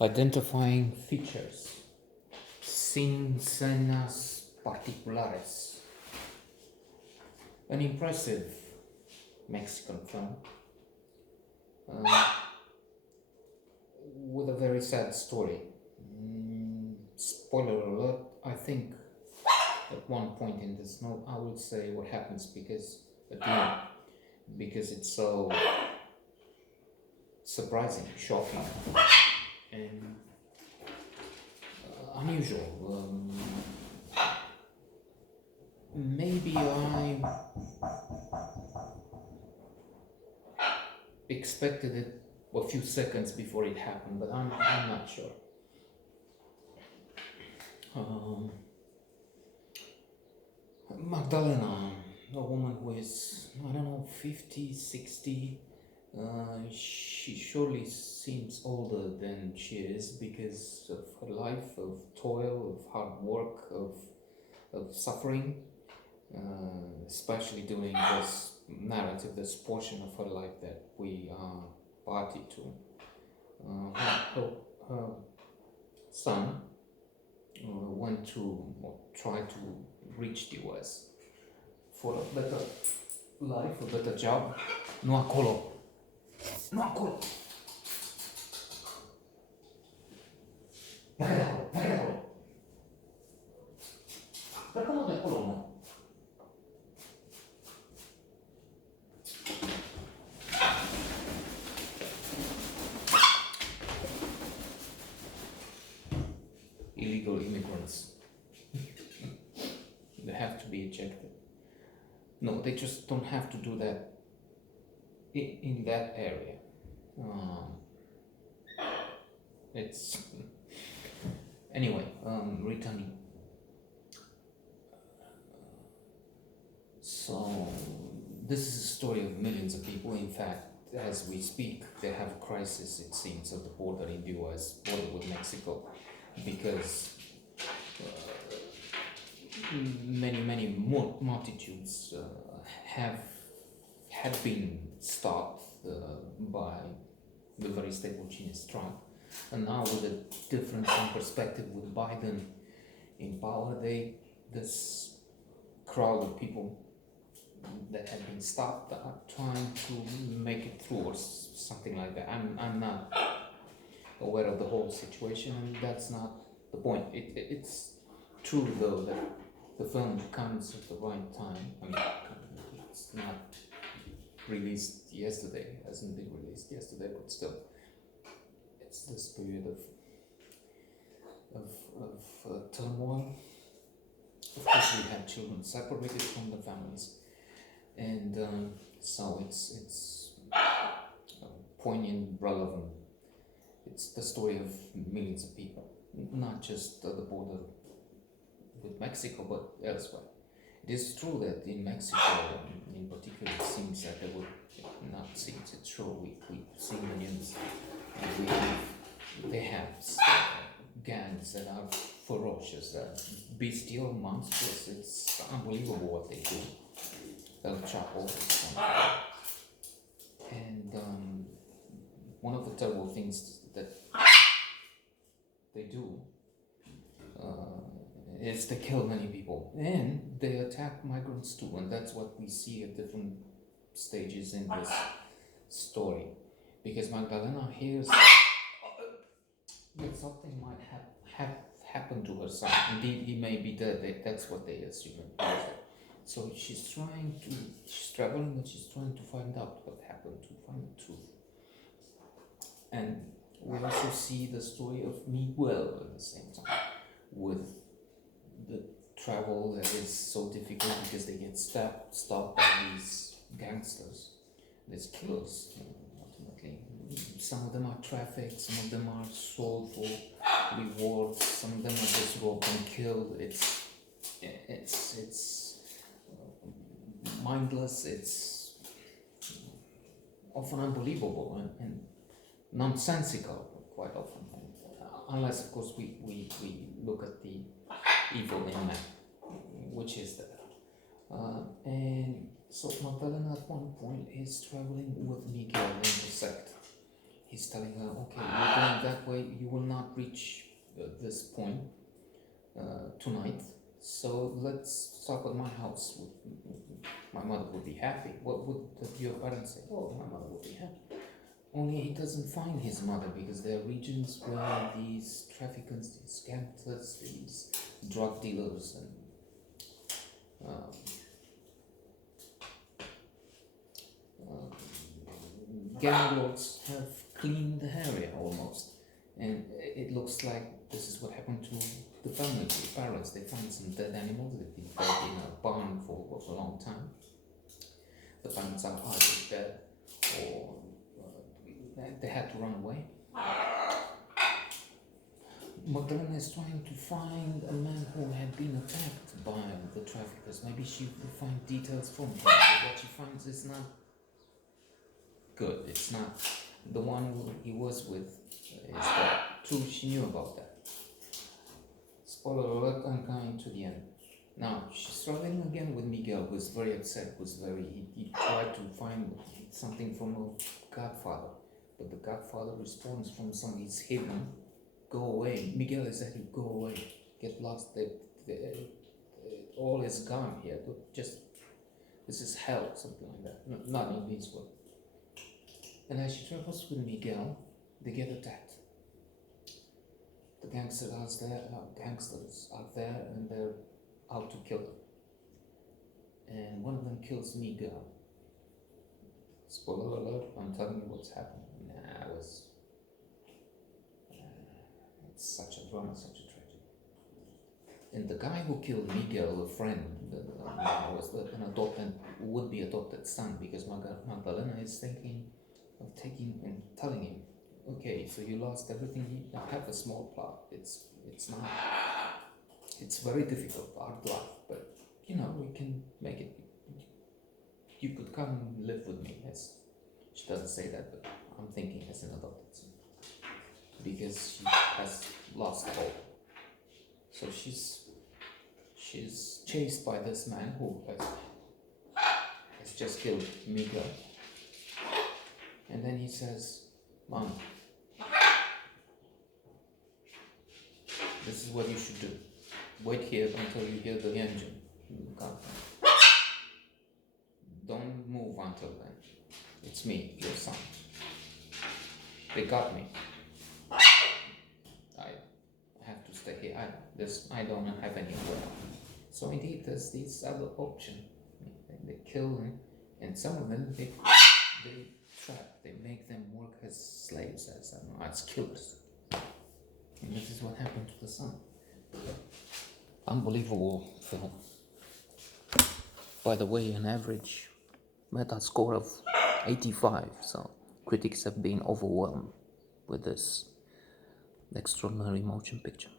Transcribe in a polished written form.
Identifying features. Senas particulares. An impressive Mexican film uh, with a very sad story. Spoiler alert, I think at one point in this note I will say what happens because at the end, because it's so surprising, shocking, and unusual. Maybe I expected it a few seconds before it happened, but I'm not sure. Um, Magdalena, a woman who is, I don't know, 50, 60, she surely seems older than she is because of her life, of toil, of hard work, of suffering, especially during this narrative, this portion of her life that we are party to. Her son went to or tried to reach the US for a better life, a better job. Nu acolo. Nu acolo. Pleacă de acolo. Pleacă de acolo. Pleacă de acolo, mă. Illegal immigrants. They have to be ejected. No, they just don't have to do that in that area. It's anyway. Returning. So this is a story of millions of people. In fact, as we speak, they have a crisis. It seems at the border in the U.S. border with Mexico, because many multitudes have been stopped by the very stable Chinese Trump, and now with a different perspective with Biden in power, this crowd of people that have been stopped are trying to make it through or something like that. I'm not aware of the whole situation, and that's not the point. It's true though that the film comes at the right time. I mean, it's not released yesterday, hasn't been released yesterday, but still, it's this period of turmoil. Of course, we have children separated from the families, and so it's poignant, relevant. It's the story of millions of people, not just at the border with Mexico, but elsewhere. It is true that in Mexico, in particular, it seems that there would not seems it's true. We've seen the news, and they have gangs that are ferocious, bestial, monstrous. It's unbelievable what they do. El Chapo, and one of the terrible things that they do is they kill many people, and they attack migrants too, and that's what we see at different stages in this story. Because Magdalena hears that something might have happened to her son. Indeed, he may be dead. That's what they assume. So she's traveling, and she's trying to find out what happened, to find the truth. And we also see the story of Miguel at the same time, with the travel that is so difficult because they get stopped by these gangsters, these killers, ultimately. Some of them are trafficked, some of them are sold for rewards, some of them are just robbed and killed. It's mindless, it's often unbelievable and nonsensical quite often. Unless, of course, we look at the evil in man, which is there. And so Magdalena at one point is traveling with Miguel in the sect, he's telling her, okay, you're going that way, you will not reach this point tonight, so let's stop at my house. My mother would be happy. What would your parents say? Oh, my mother would be happy. Only he doesn't find his mother, because there are regions where these traffickers, these gangsters, these drug dealers, and gang lords have cleaned the area almost, and it looks like this is what happened to the family, to the parents. They find some dead animals. They've been buried in a barn for a long time. The parents are either dead or they had to run away. Magdalena is trying to find a man who had been attacked by the traffickers. Maybe she will find details from him, but what she finds is not good. It's not the one who he was with. Is that true? She knew about that. Spoiler alert, I'm coming to the end. Now, she's traveling again with Miguel, who is very upset, he tried to find something from a godfather, but the godfather responds from some, he's hidden, go away. Miguel is that go away, get lost, all is gone here, just, this is hell, something like that, not in these words. And as she travels with Miguel, they get attacked. The gangsters are there and they're out to kill them. And one of them kills Miguel. Spoiler alert, I'm telling you what's happening. It's such a drama, such a tragedy. And the guy who killed Miguel, a friend, was an would-be adopted son, because Magdalena is thinking of taking and telling him, okay, so you lost everything. I have a small plot. It's not. It's very difficult, hard life, but we can make it. You could come live with me. As she doesn't say that, but I'm thinking as an adopted son, because she has lost hope. So she's chased by this man who has just killed Miguel, and then he says, "Mom, this is what you should do. Wait here until you hear the engine. Don't move until then. It's me, your son. They got me. I have to stay here. I don't have anywhere." So indeed, there's these other options. They kill them, and some of them they trap. They make them work as slaves, as killers. And this is what happened to the son. Unbelievable film. By the way, an average meta score of 85, so critics have been overwhelmed with this extraordinary motion picture.